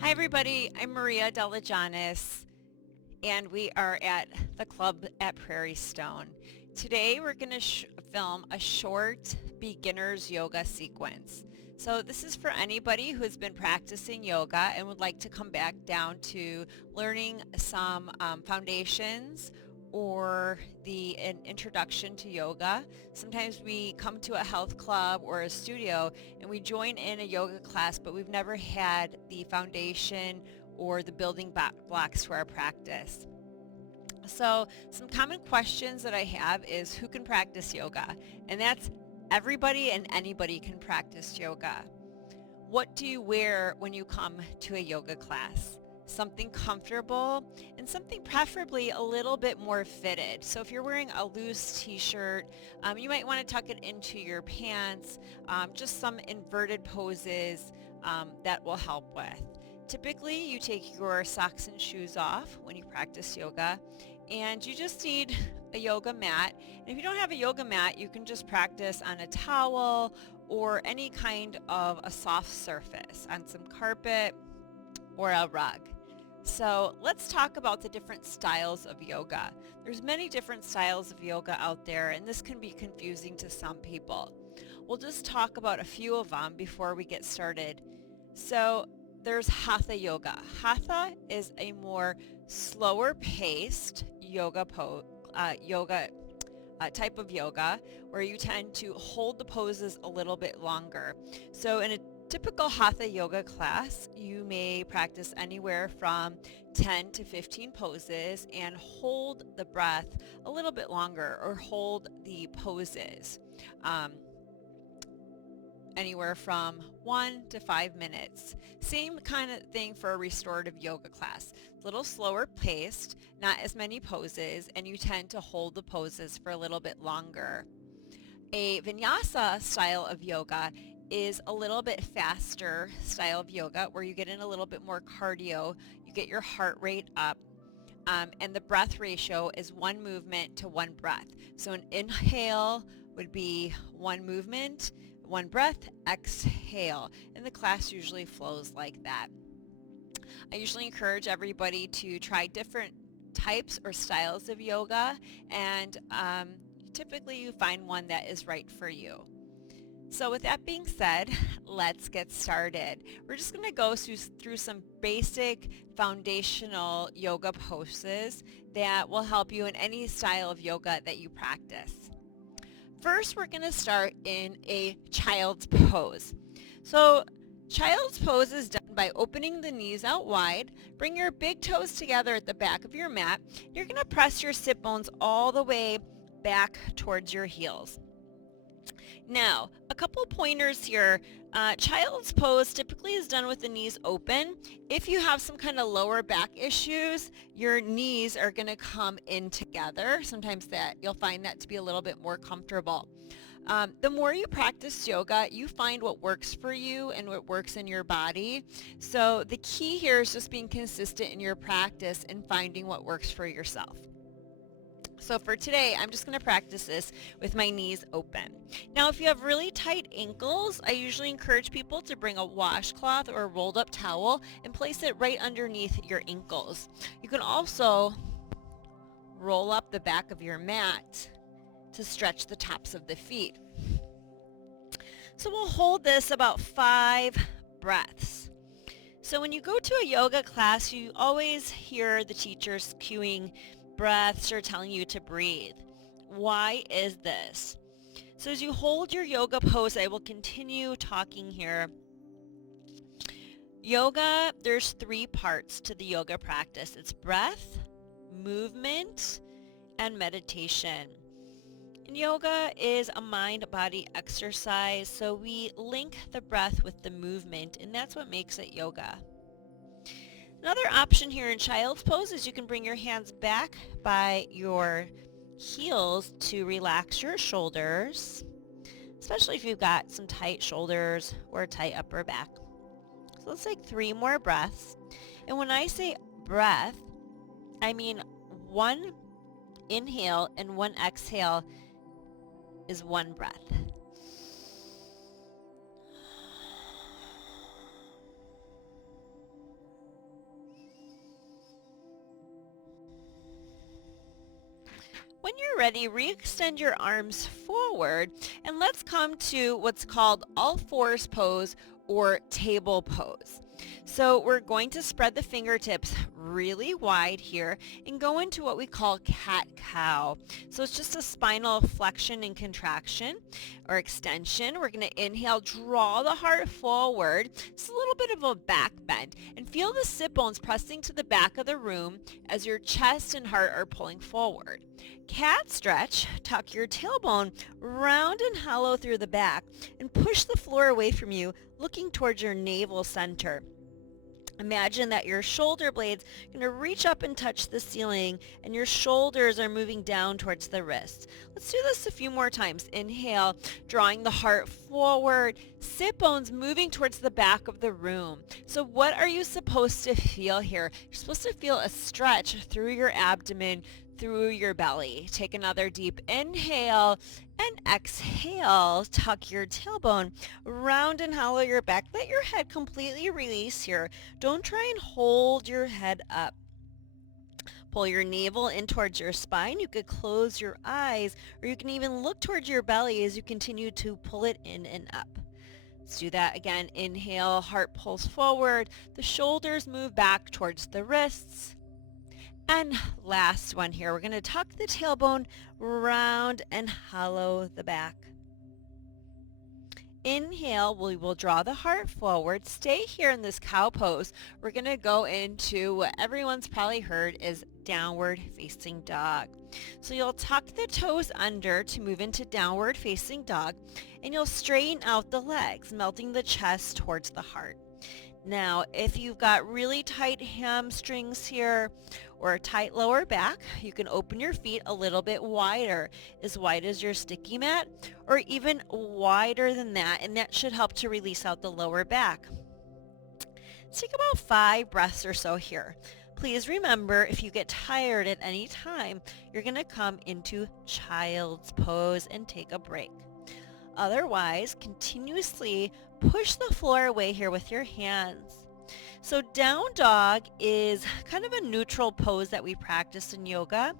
Hi everybody, I'm Maria Deligiannis and we are at the club at Prairie. Today we're going to film a short beginner's yoga sequence. So this is for anybody who has been practicing yoga and would like to come back down to learning some foundations or an introduction to yoga. Sometimes we come to a health club or a studio and we join in a yoga class, but we've never had the foundation or the building blocks to our practice. So some common questions that I have is who can practice yoga? And that's everybody and anybody can practice yoga. What do you wear when you come to a yoga class? Something comfortable and something preferably a little bit more fitted. So if you're wearing a loose t-shirt, you might want to tuck it into your pants, just some inverted poses that will help with. Typically, you take your socks and shoes off when you practice yoga, and you just need a yoga mat. And if you don't have a yoga mat, you can just practice on a towel or any kind of a soft surface on some carpet or a rug. So let's talk about the different styles of yoga. There's many different styles of yoga out there, and this can be confusing to some people. We'll just talk about a few of them before we get started. So there's Hatha yoga. Hatha is a more slower paced type of yoga where you tend to hold the poses a little bit longer. So in a typical Hatha yoga class, you may practice anywhere from 10 to 15 poses and hold the breath a little bit longer, or hold the poses anywhere from 1 to 5 minutes. Same kind of thing for a restorative yoga class. A little slower paced, not as many poses, and you tend to hold the poses for a little bit longer. A vinyasa style of yoga is a little bit faster style of yoga where you get in a little bit more cardio, you get your heart rate up, and the breath ratio is one movement to one breath. So an inhale would be one movement, one breath, exhale, and the class usually flows like that. I usually encourage everybody to try different types or styles of yoga, and typically you find one that is right for you. So with that being said, let's get started. We're just going to go through some basic foundational yoga poses that will help you in any style of yoga that you practice. First, we're going to start in a child's pose. So child's pose is done by opening the knees out wide. Bring your big toes together at the back of your mat. You're going to press your sit bones all the way back towards your heels. Now, a couple pointers here. Child's pose typically is done with the knees open. If you have some kind of lower back issues, your knees are going to come in together. Sometimes you'll find that to be a little bit more comfortable. The more you practice yoga, you find what works for you and what works in your body. So the key here is just being consistent in your practice and finding what works for yourself. So for today, I'm just going to practice this with my knees open. Now, if you have really tight ankles, I usually encourage people to bring a washcloth or a rolled up towel and place it right underneath your ankles. You can also roll up the back of your mat to stretch the tops of the feet. So we'll hold this about 5 breaths. So when you go to a yoga class, you always hear the teachers cueing breaths or telling you to breathe. Why is this? So as you hold your yoga pose, I will continue talking here. Yoga, there's 3 parts to the yoga practice. It's breath, movement, and meditation. And yoga is a mind-body exercise, so we link the breath with the movement, and that's what makes it yoga. Another option here in child's pose is you can bring your hands back by your heels to relax your shoulders, especially if you've got some tight shoulders or a tight upper back. So let's take 3 more breaths. And when I say breath, I mean one inhale and one exhale is one breath. ready, re-extend your arms forward and let's come to what's called all fours pose or table pose. So we're going to spread the fingertips really wide here and go into what we call cat-cow. So it's just a spinal flexion and contraction or extension. We're going to inhale, draw the heart forward. It's a little bit of a back bend and feel the sit bones pressing to the back of the room as your chest and heart are pulling forward. Cat stretch, tuck your tailbone round and hollow through the back and push the floor away from you, looking towards your navel center. Imagine that your shoulder blades are going to reach up and touch the ceiling and your shoulders are moving down towards the wrists. Let's do this a few more times. Inhale, drawing the heart forward, sit bones moving towards the back of the room. So what are you supposed to feel here? You're supposed to feel a stretch through your abdomen, through your belly. Take another deep inhale and exhale. Tuck your tailbone, round and hollow your back. Let your head completely release here. Don't try and hold your head up. Pull your navel in towards your spine. You could close your eyes or you can even look towards your belly as you continue to pull it in and up. Let's do that again. Inhale, heart pulls forward. The shoulders move back towards the wrists. And last one here, we're going to tuck the tailbone, round and hollow the back. Inhale, we will draw the heart forward. Stay here in this cow pose. We're going to go into what everyone's probably heard is downward facing dog. So you'll tuck the toes under to move into downward facing dog, and you'll straighten out the legs, melting the chest towards the heart. Now, if you've got really tight hamstrings here or a tight lower back, you can open your feet a little bit wider, as wide as your sticky mat, or even wider than that, and that should help to release out the lower back. Let's take about 5 breaths or so here. Please remember, if you get tired at any time, you're going to come into child's pose and take a break. Otherwise, continuously push the floor away here with your hands. So down dog is kind of a neutral pose that we practice in yoga.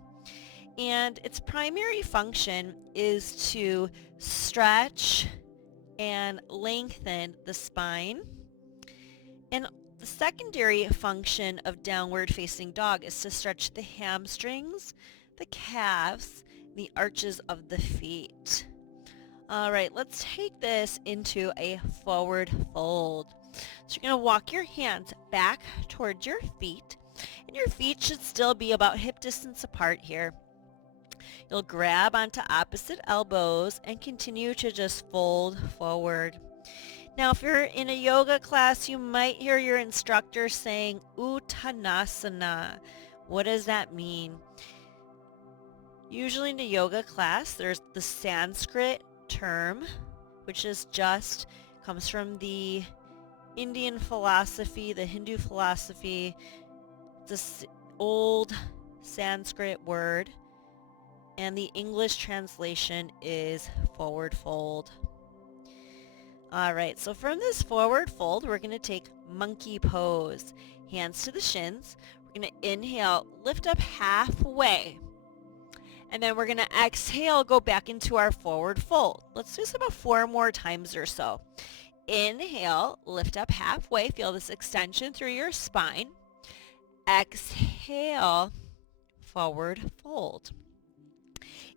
And its primary function is to stretch and lengthen the spine. And the secondary function of downward facing dog is to stretch the hamstrings, the calves, the arches of the feet. All right, let's take this into a forward fold. So you're going to walk your hands back towards your feet, and your feet should still be about hip distance apart here. You'll grab onto opposite elbows and continue to just fold forward. Now, if you're in a yoga class, you might hear your instructor saying Uttanasana. What does that mean? Usually in a yoga class, there's the Sanskrit term, which is just comes from the Indian philosophy, the Hindu philosophy, this old Sanskrit word, and the English translation is forward fold. All right, so from this forward fold, we're going to take monkey pose. Hands to the shins. We're going to inhale, lift up halfway. And then we're going to exhale, go back into our forward fold. Let's do this about 4 more times or so. Inhale, lift up halfway. Feel this extension through your spine. Exhale, forward fold.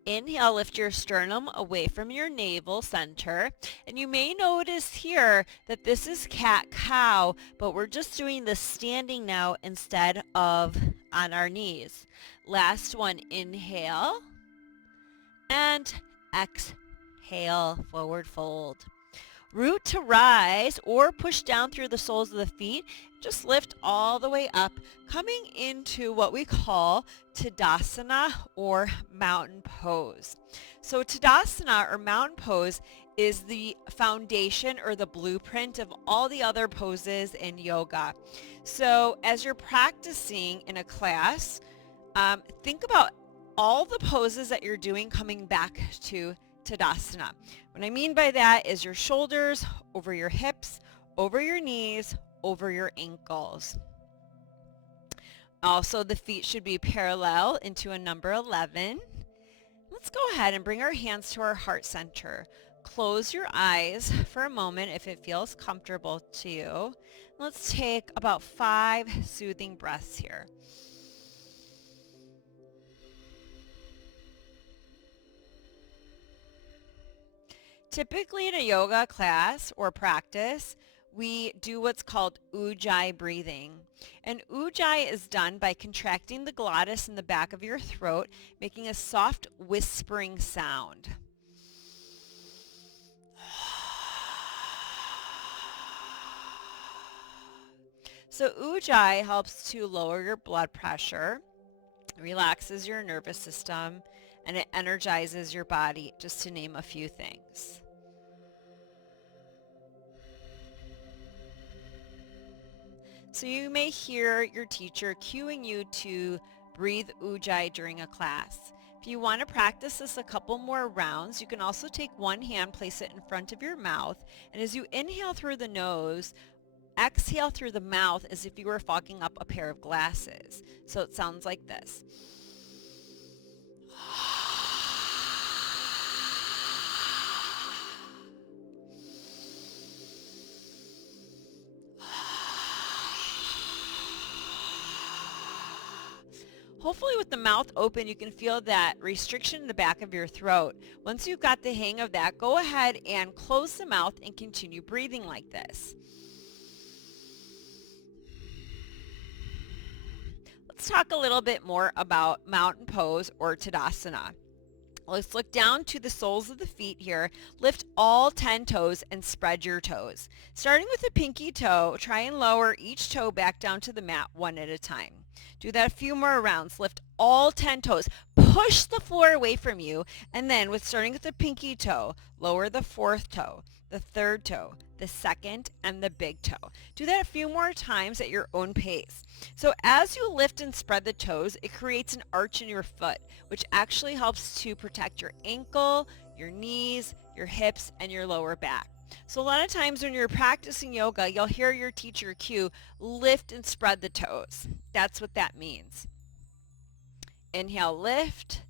Inhale, lift your sternum away from your navel center. And you may notice here that this is cat-cow, but we're just doing the standing now instead of on our knees. Last one, inhale and exhale, forward fold. Root to rise or push down through the soles of the feet. Just lift all the way up, coming into what we call Tadasana or mountain pose. So Tadasana or mountain pose is the foundation or the blueprint of all the other poses in yoga. So as you're practicing in a class, think about all the poses that you're doing coming back to Tadasana. What I mean by that is your shoulders over your hips, over your knees, over your ankles. Also, the feet should be parallel into a number 11. Let's go ahead and bring our hands to our heart center. Close your eyes for a moment if it feels comfortable to you. Let's take about 5 soothing breaths here. Typically in a yoga class or practice, we do what's called ujjayi breathing. And ujjayi is done by contracting the glottis in the back of your throat, making a soft whispering sound. So ujjayi helps to lower your blood pressure, relaxes your nervous system, and it energizes your body, just to name a few things. So you may hear your teacher cueing you to breathe ujjayi during a class. If you want to practice this a couple more rounds, you can also take one hand, place it in front of your mouth, and as you inhale through the nose, exhale through the mouth as if you were fogging up a pair of glasses. So it sounds like this. Hopefully with the mouth open, you can feel that restriction in the back of your throat. Once you've got the hang of that, go ahead and close the mouth and continue breathing like this. Let's talk a little bit more about mountain pose or Tadasana. Let's look down to the soles of the feet here. Lift all 10 toes and spread your toes. Starting with the pinky toe, try and lower each toe back down to the mat one at a time. Do that a few more rounds. Lift all 10 toes. Push the floor away from you. And then starting with the pinky toe, lower the 4th toe, the 3rd toe, the 2nd, and the big toe. Do that a few more times at your own pace. So as you lift and spread the toes, it creates an arch in your foot, which actually helps to protect your ankle, your knees, your hips, and your lower back. So a lot of times when you're practicing yoga, you'll hear your teacher cue, lift and spread the toes. That's what that means. Inhale, lift,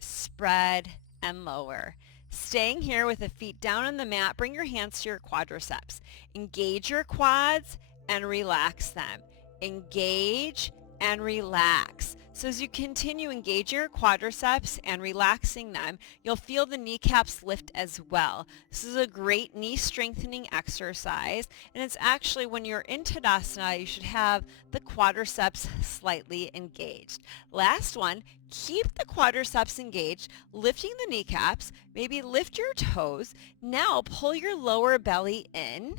spread, and lower. Staying here with the feet down on the mat, bring your hands to your quadriceps. Engage your quads and relax them. Engage and relax. So as you continue engaging your quadriceps and relaxing them, you'll feel the kneecaps lift as well. This is a great knee strengthening exercise, and it's actually when you're in Tadasana, you should have the quadriceps slightly engaged. Last one, keep the quadriceps engaged, lifting the kneecaps, maybe lift your toes. Now pull your lower belly in.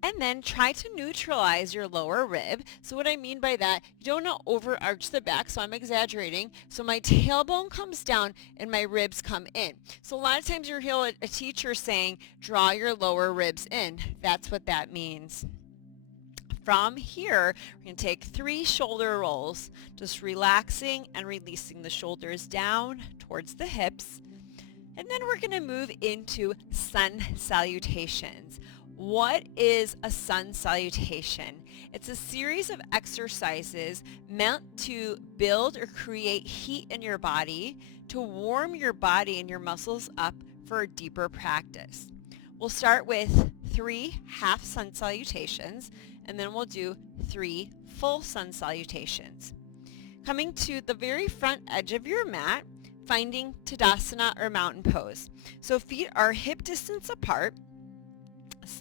And then try to neutralize your lower rib. So what I mean by that, you don't want to overarch the back, so I'm exaggerating. So my tailbone comes down and my ribs come in. So a lot of times you'll hear a teacher saying, draw your lower ribs in. That's what that means. From here, we're going to take 3 shoulder rolls, just relaxing and releasing the shoulders down towards the hips. And then we're going to move into sun salutations. What is a sun salutation? It's a series of exercises meant to build or create heat in your body, to warm your body and your muscles up for a deeper practice. We'll start with 3 half sun salutations, and then we'll do 3 full sun salutations. Coming to the very front edge of your mat, finding Tadasana or mountain pose. So feet are hip distance apart.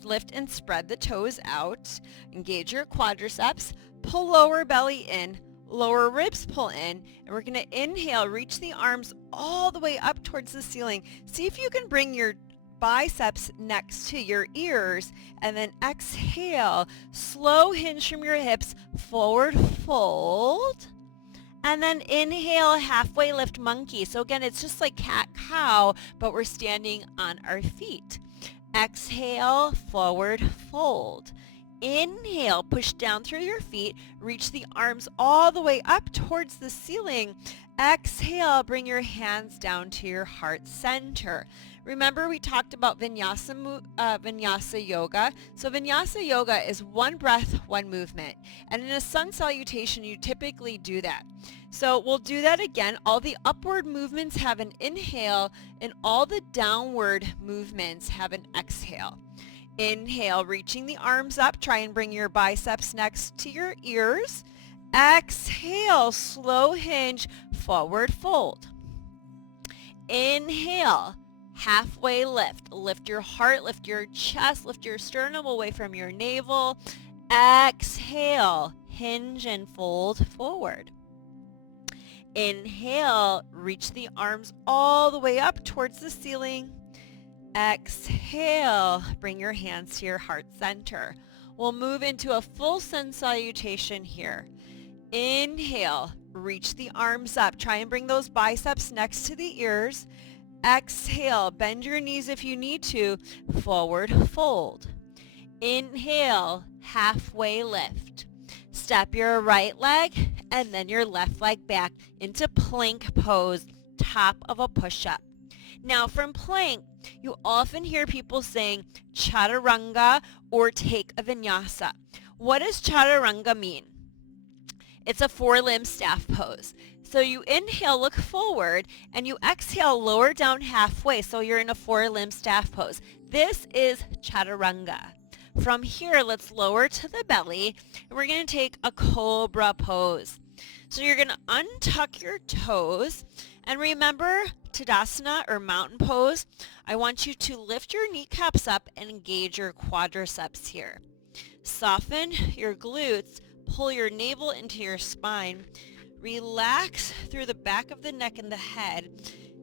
Lift and spread the toes out. Engage your quadriceps. Pull lower belly in. Lower ribs pull in. And we're going to inhale, reach the arms all the way up towards the ceiling. See if you can bring your biceps next to your ears. And then exhale. Slow hinge from your hips. Forward fold. And then inhale, halfway lift monkey. So again, it's just like cat-cow, but we're standing on our feet. Exhale, forward fold. Inhale, push down through your feet, reach the arms all the way up towards the ceiling. Exhale, bring your hands down to your heart center. Remember we talked about vinyasa yoga. So vinyasa yoga is one breath, one movement. And in a sun salutation, you typically do that. So we'll do that again. All the upward movements have an inhale, and all the downward movements have an exhale. Inhale, reaching the arms up. Try and bring your biceps next to your ears. Exhale, slow hinge, forward fold. Inhale, halfway lift. Lift your heart, lift your chest, lift your sternum away from your navel. Exhale, hinge and fold forward. Inhale, reach the arms all the way up towards the ceiling. Exhale, bring your hands to your heart center. We'll move into a full sun salutation here. Inhale, reach the arms up. Try and bring those biceps next to the ears. Exhale, bend your knees if you need to. Forward fold. Inhale, halfway lift. Step your right leg and then your left leg back into plank pose, top of a push-up. Now from plank, you often hear people saying chaturanga or take a vinyasa. What does chaturanga mean? It's a four-limb staff pose. So you inhale, look forward, and you exhale, lower down halfway, so you're in a four-limb staff pose. This is chaturanga. From here, let's lower to the belly, and we're going to take a cobra pose. So you're going to untuck your toes, and remember Tadasana or mountain pose. I want you to lift your kneecaps up and engage your quadriceps here. Soften your glutes, pull your navel into your spine, relax through the back of the neck and the head,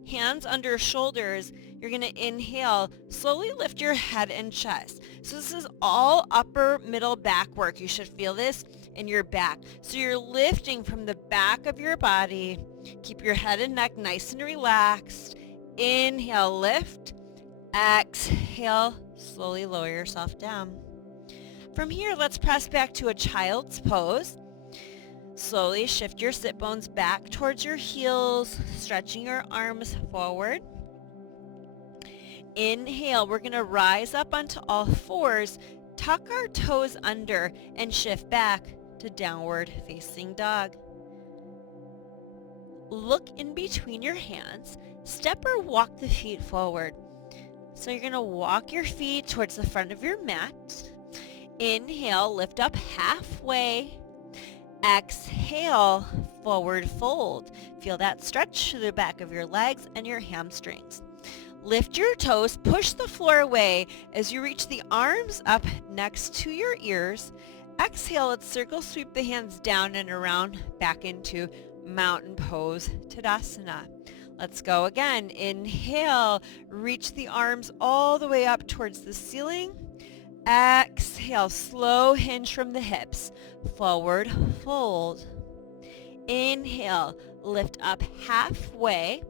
hands under shoulders. You're going to inhale, slowly lift your head and chest. So this is all upper middle back work. You should feel this in your back. So you're lifting from the back of your body. Keep your head and neck nice and relaxed. Inhale, lift. Exhale, slowly lower yourself down. From here, let's press back to a child's pose. Slowly shift your sit bones back towards your heels, stretching your arms forward. Inhale, we're going to rise up onto all fours, tuck our toes under, and shift back to downward facing dog. Look in between your hands, step or walk the feet forward. So you're going to walk your feet towards the front of your mat. Inhale, lift up halfway. Exhale, forward fold. Feel that stretch to the back of your legs and your hamstrings. Lift your toes, push the floor away as you reach the arms up next to your ears. Exhale, let's circle sweep the hands down and around back into mountain pose, Tadasana. Let's go again. Inhale, reach the arms all the way up towards the ceiling. Exhale, slow hinge from the hips, forward fold. Inhale, lift up halfway.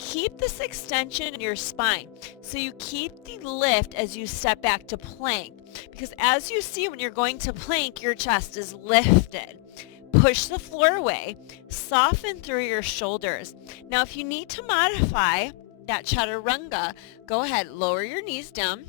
Keep this extension in your spine. So you keep the lift as you step back to plank. Because as you see when you're going to plank, your chest is lifted. Push the floor away. Soften through your shoulders. Now if you need to modify that chaturanga, go ahead, lower your knees down.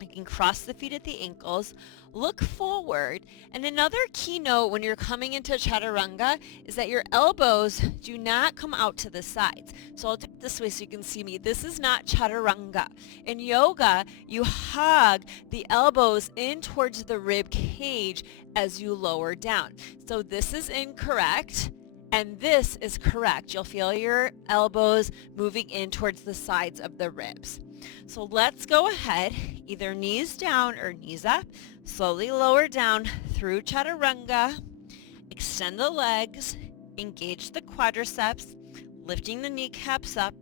You can cross the feet at the ankles, look forward, and another key note when you're coming into chaturanga is that your elbows do not come out to the sides. So I'll do it this way so you can see me. This is not chaturanga. In yoga, you hug the elbows in towards the rib cage as you lower down. So this is incorrect. And this is correct. You'll feel your elbows moving in towards the sides of the ribs. So let's go ahead, either knees down or knees up. Slowly lower down through chaturanga. Extend the legs. Engage the quadriceps, lifting the kneecaps up.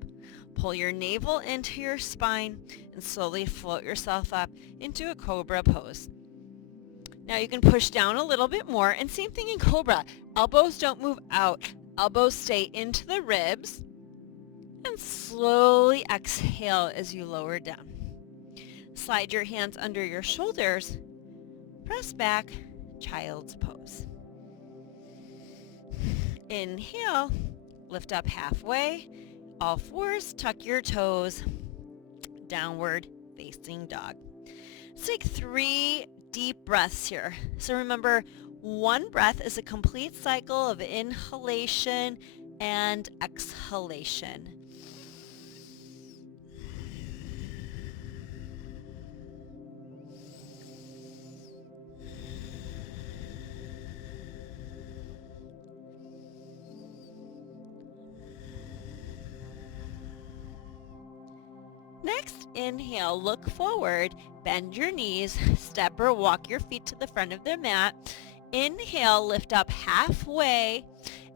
Pull your navel into your spine and slowly float yourself up into a cobra pose. Now you can push down a little bit more, and same thing in cobra. Elbows don't move out. Elbows stay into the ribs. And slowly exhale as you lower down. Slide your hands under your shoulders. Press back, child's pose. Inhale, lift up halfway. All fours, tuck your toes. downward facing dog. Let's take 3 deep breaths here. So remember, one breath is a complete cycle of inhalation and exhalation. Next, inhale, look forward, bend your knees, step or walk your feet to the front of the mat. Inhale, lift up halfway,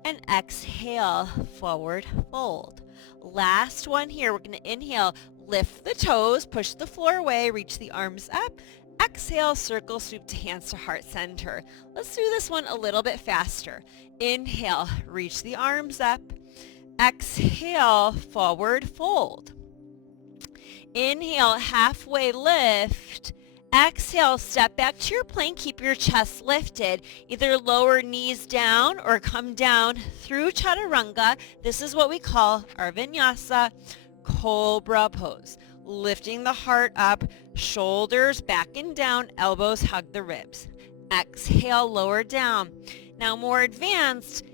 and exhale, forward fold. Last one here, we're going to inhale, lift the toes, push the floor away, reach the arms up. Exhale, circle, sweep to hands to heart center. Let's do this one a little bit faster. Inhale, reach the arms up. Exhale, forward fold. Inhale, halfway lift. Exhale, step back to your plank. Keep your chest lifted. Either lower knees down or come down through chaturanga. This is what we call our vinyasa cobra pose. Lifting the heart up, shoulders back and down, elbows hug the ribs. Exhale, lower down. Now more advanced,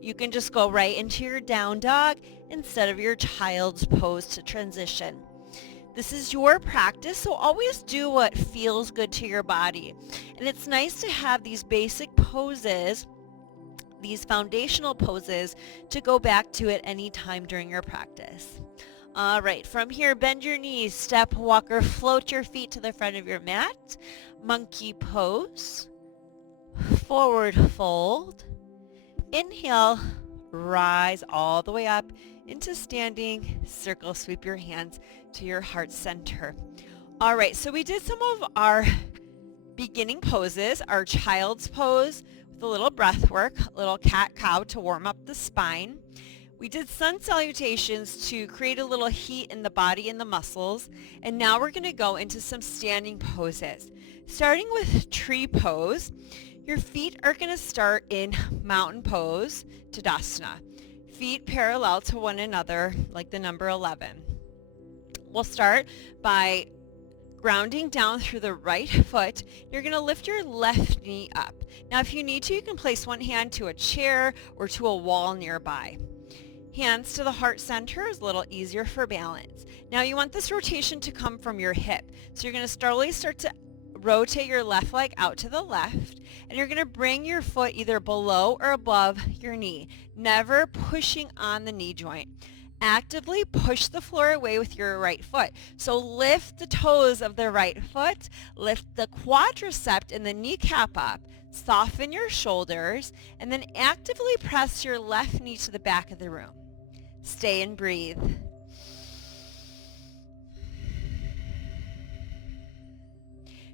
you can just go right into your down dog instead of your child's pose to transition. This is your practice, so always do what feels good to your body. And it's nice to have these basic poses, these foundational poses, to go back to at any time during your practice. All right, from here, bend your knees, step, walk, or float your feet to the front of your mat. Monkey pose, forward fold. Inhale, rise all the way up into standing, circle, sweep your hands to your heart center. All right, so we did some of our beginning poses, our child's pose with a little breath work, a little cat-cow to warm up the spine. We did sun salutations to create a little heat in the body and the muscles. And now we're going to go into some standing poses. Starting with tree pose, your feet are going to start in mountain pose, Tadasana. Feet parallel to one another like the number 11. We'll start by grounding down through the right foot. You're going to lift your left knee up. Now if you need to, you can place one hand to a chair or to a wall nearby. Hands to the heart center is a little easier for balance. Now you want this rotation to come from your hip. So you're going to slowly start to rotate your left leg out to the left, and you're going to bring your foot either below or above your knee, never pushing on the knee joint. Actively push the floor away with your right foot. So lift the toes of the right foot, lift the quadricep and the kneecap up, soften your shoulders, and then actively press your left knee to the back of the room. Stay and breathe.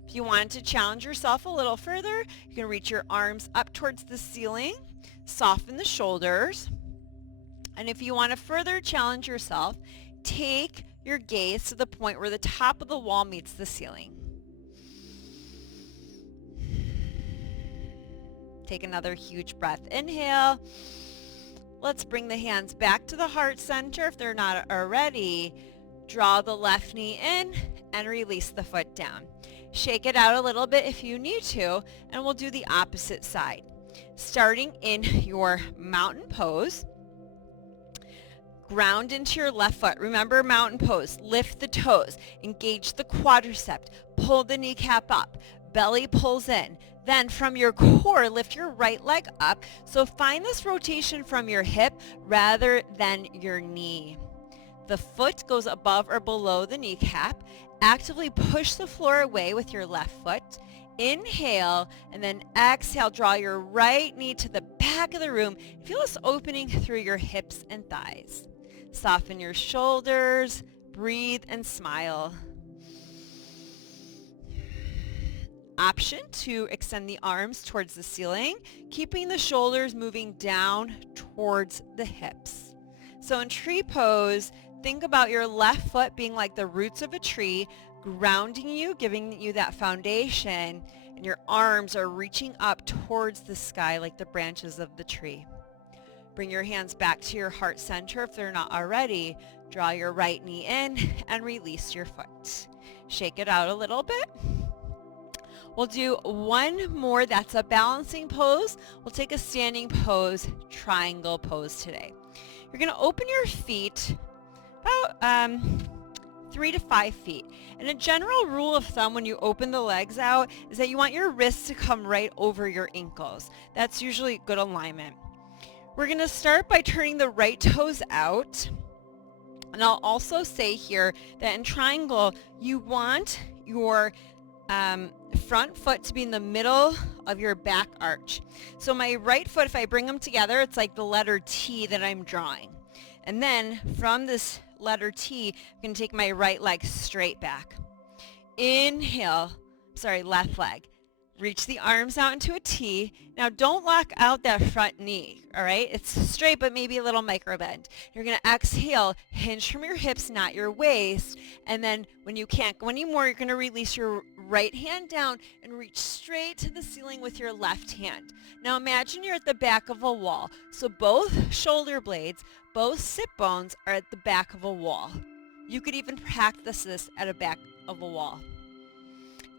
If you want to challenge yourself a little further, you can reach your arms up towards the ceiling, soften the shoulders. And if you want to further challenge yourself, take your gaze to the point where the top of the wall meets the ceiling. Take another huge breath. Inhale. Let's bring the hands back to the heart center if they're not already. Draw the left knee in and release the foot down. Shake it out a little bit if you need to, and we'll do the opposite side. Starting in your mountain pose, ground into your left foot. Remember mountain pose. Lift the toes. Engage the quadricep. Pull the kneecap up. Belly pulls in. Then from your core, lift your right leg up. So find this rotation from your hip rather than your knee. The foot goes above or below the kneecap. Actively push the floor away with your left foot. Inhale, and then exhale. Draw your right knee to the back of the room. Feel this opening through your hips and thighs. Soften your shoulders. Breathe and smile. Option to extend the arms towards the ceiling, keeping the shoulders moving down towards the hips. So in tree pose, think about your left foot being like the roots of a tree, grounding you, giving you that foundation, and your arms are reaching up towards the sky like the branches of the tree. Bring your hands back to your heart center if they're not already. Draw your right knee in and release your foot. Shake it out a little bit. We'll do one more. That's a balancing pose. We'll take a standing pose, triangle pose today. You're going to open your feet about 3 to 5 feet. And a general rule of thumb when you open the legs out is that you want your wrists to come right over your ankles. That's usually good alignment. We're going to start by turning the right toes out. And I'll also say here that in triangle, you want your front foot to be in the middle of your back arch. So my right foot, if I bring them together, it's like the letter T that I'm drawing. And then from this letter T, I'm going to take my right leg straight back. Inhale, left leg. Reach the arms out into a T. Now don't lock out that front knee, all right? It's straight, but maybe a little micro bend. You're going to exhale, hinge from your hips, not your waist. And then when you can't go anymore, you're going to release your right hand down and reach straight to the ceiling with your left hand. Now imagine you're at the back of a wall. So both shoulder blades, both sit bones are at the back of a wall. You could even practice this at a back of a wall.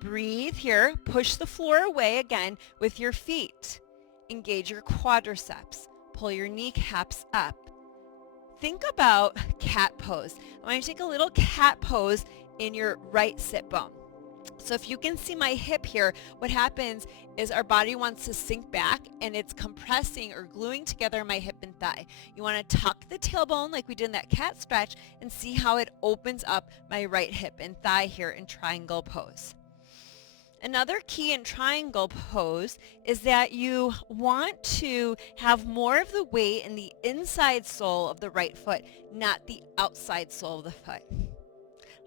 Breathe here. Push the floor away again with your feet. Engage your quadriceps. Pull your kneecaps up. Think about cat pose. I'm going to take a little cat pose in your right sit bone. So if you can see my hip here, what happens is our body wants to sink back and it's compressing or gluing together my hip and thigh. You want to tuck the tailbone like we did in that cat stretch and see how it opens up my right hip and thigh here in triangle pose. Another key in triangle pose is that you want to have more of the weight in the inside sole of the right foot, not the outside sole of the foot.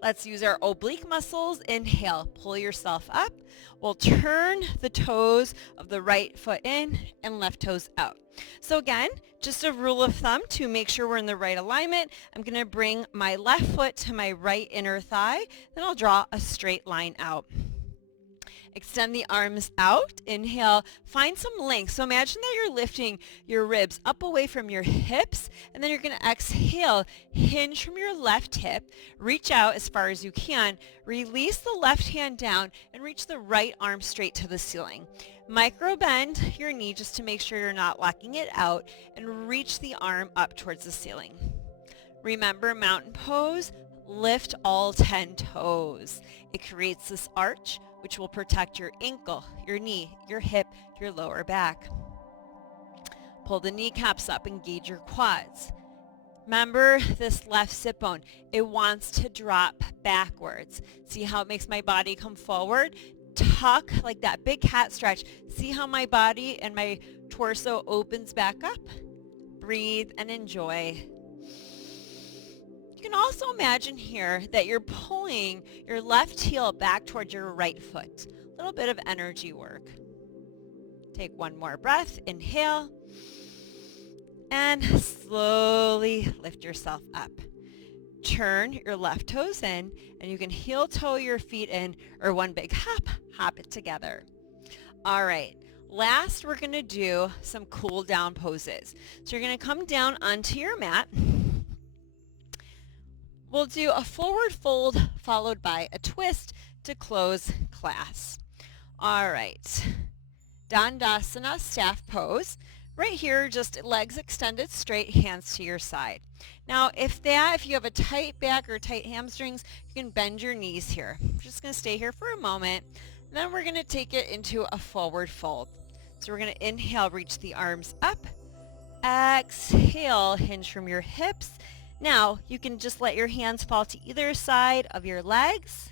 Let's use our oblique muscles. Inhale, pull yourself up. We'll turn the toes of the right foot in and left toes out. So again, just a rule of thumb to make sure we're in the right alignment. I'm going to bring my left foot to my right inner thigh. Then I'll draw a straight line out. Extend the arms out. Inhale, find some length. So imagine that you're lifting your ribs up away from your hips, and then you're going to exhale, hinge from your left hip, reach out as far as you can, release the left hand down, and reach the right arm straight to the ceiling. Micro bend your knee just to make sure you're not locking it out, and reach the arm up towards the ceiling. Remember mountain pose, lift all 10 toes. It creates this arch, which will protect your ankle, your knee, your hip, your lower back. Pull the kneecaps up, engage your quads. Remember this left sit bone. It wants to drop backwards. See how it makes my body come forward? Tuck like that big cat stretch. See how my body and my torso opens back up? Breathe and enjoy. You can also imagine here that you're pulling your left heel back towards your right foot. A little bit of energy work. Take one more breath. Inhale. And slowly lift yourself up. Turn your left toes in, and you can heel toe your feet in, or one big hop it together. All right. Last, we're going to do some cool down poses. So you're going to come down onto your mat. We'll do a forward fold followed by a twist to close class. All right. Dandasana, staff pose. Right here, just legs extended straight, hands to your side. Now, if you have a tight back or tight hamstrings, you can bend your knees here. I'm just going to stay here for a moment. And then we're going to take it into a forward fold. So we're going to inhale, reach the arms up. Exhale, hinge from your hips. Now, you can just let your hands fall to either side of your legs.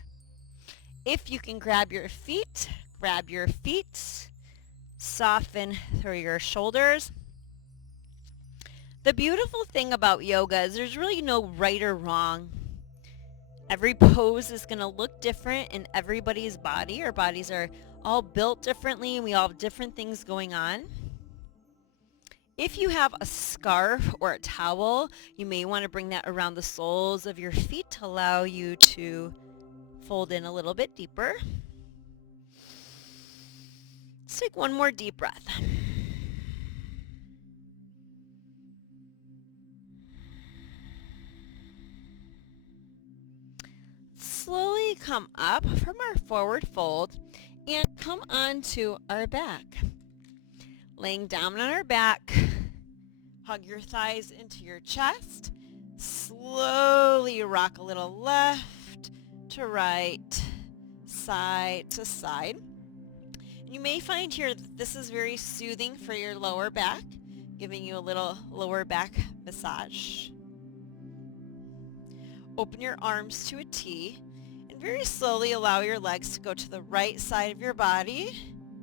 If you can grab your feet. Soften through your shoulders. The beautiful thing about yoga is there's really no right or wrong. Every pose is going to look different in everybody's body. Our bodies are all built differently, and we all have different things going on. If you have a scarf or a towel, you may want to bring that around the soles of your feet to allow you to fold in a little bit deeper. Let's take one more deep breath. come up from our forward fold and come onto our back. Laying down on our back, hug your thighs into your chest. Slowly rock a little left to right, side to side. You may find here that this is very soothing for your lower back, giving you a little lower back massage. Open your arms to a T and very slowly allow your legs to go to the right side of your body,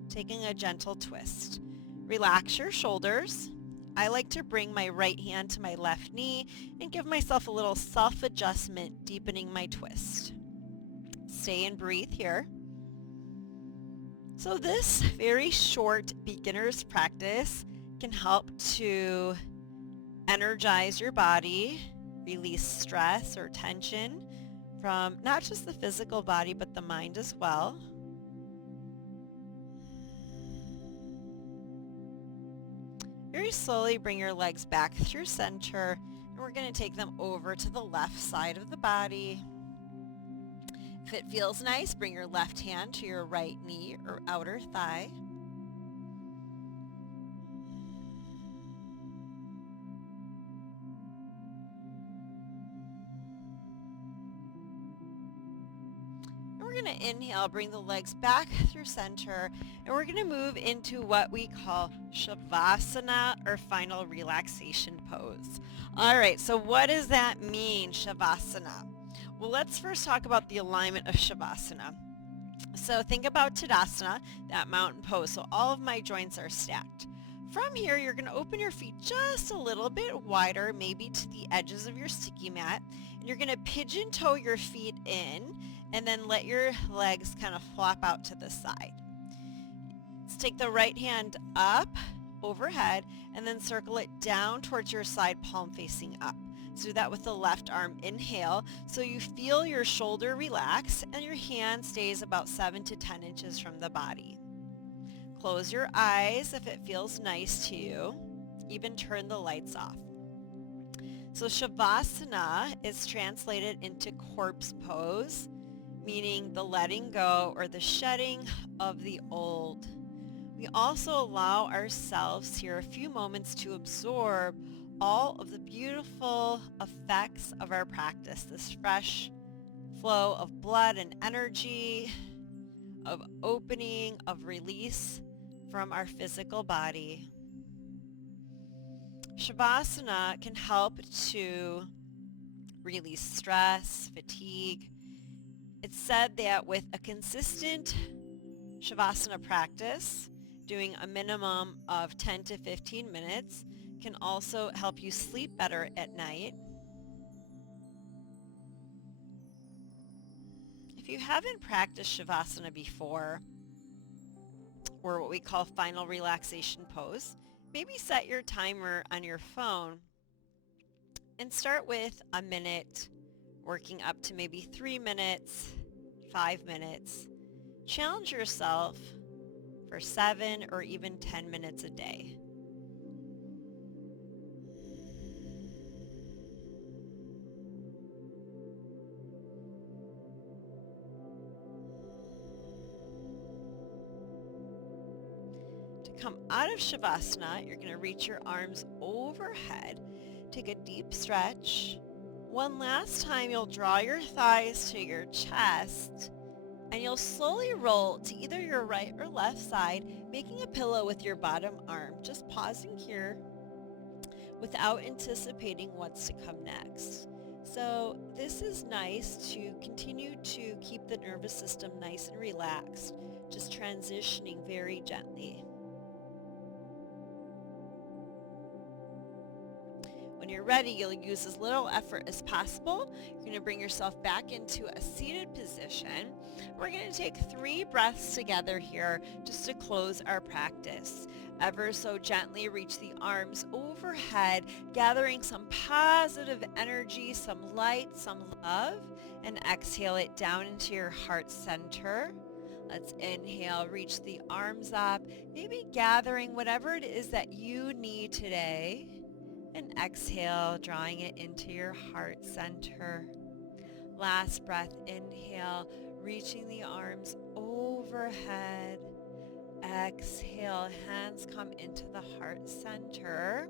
taking a gentle twist. Relax your shoulders. I like to bring my right hand to my left knee and give myself a little self-adjustment, deepening my twist. Stay and breathe here. So this very short beginner's practice can help to energize your body, release stress or tension from not just the physical body but the mind as well. Very slowly bring your legs back through center, and we're going to take them over to the left side of the body. If it feels nice, bring your left hand to your right knee or outer thigh. We're going to inhale, bring the legs back through center, and we're going to move into what we call Shavasana, or final relaxation pose. All right, so what does that mean, Shavasana? Well, let's first talk about the alignment of Shavasana. So think about Tadasana, that mountain pose. So all of my joints are stacked. From here, you're going to open your feet just a little bit wider, maybe to the edges of your sticky mat. And you're going to pigeon toe your feet in and then let your legs kind of flop out to the side. Let's take the right hand up overhead and then circle it down towards your side, palm facing up. So do that with the left arm. Inhale, so you feel your shoulder relax and your hand stays about 7 to 10 inches from the body. Close your eyes if it feels nice to you. Even turn the lights off. So Shavasana is translated into corpse pose, meaning the letting go or the shedding of the old. We also allow ourselves here a few moments to absorb all of the beautiful effects of our practice, this fresh flow of blood and energy, of opening, of release from our physical body. Shavasana can help to release stress, fatigue. It's said that with a consistent Shavasana practice, doing a minimum of 10 to 15 minutes, can also help you sleep better at night. If you haven't practiced Shavasana before, or what we call final relaxation pose, maybe set your timer on your phone and start with a minute, working up to maybe 3 minutes, 5 minutes. Challenge yourself for 7 or even 10 minutes a day. Come out of Shavasana, you're going to reach your arms overhead. Take a deep stretch. One last time, you'll draw your thighs to your chest, and you'll slowly roll to either your right or left side, making a pillow with your bottom arm. Just pausing here without anticipating what's to come next. So this is nice to continue to keep the nervous system nice and relaxed, just transitioning very gently. When you're ready, you'll use as little effort as possible. You're going to bring yourself back into a seated position. We're going to take 3 breaths together here just to close our practice. Ever so gently reach the arms overhead, gathering some positive energy, some light, some love, and exhale it down into your heart center. Let's inhale, reach the arms up, maybe gathering whatever it is that you need today. And exhale, drawing it into your heart center. Last breath, inhale, reaching the arms overhead. Exhale, hands come into the heart center.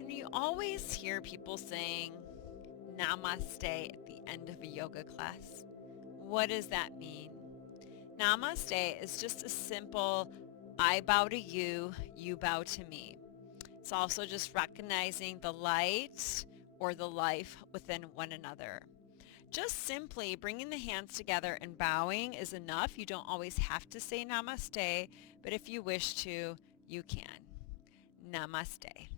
And you always hear people saying namaste at the end of a yoga class. What does that mean? Namaste is just a simple, I bow to you, you bow to me. It's also just recognizing the light or the life within one another. Just simply bringing the hands together and bowing is enough. You don't always have to say namaste, but if you wish to, you can. Namaste.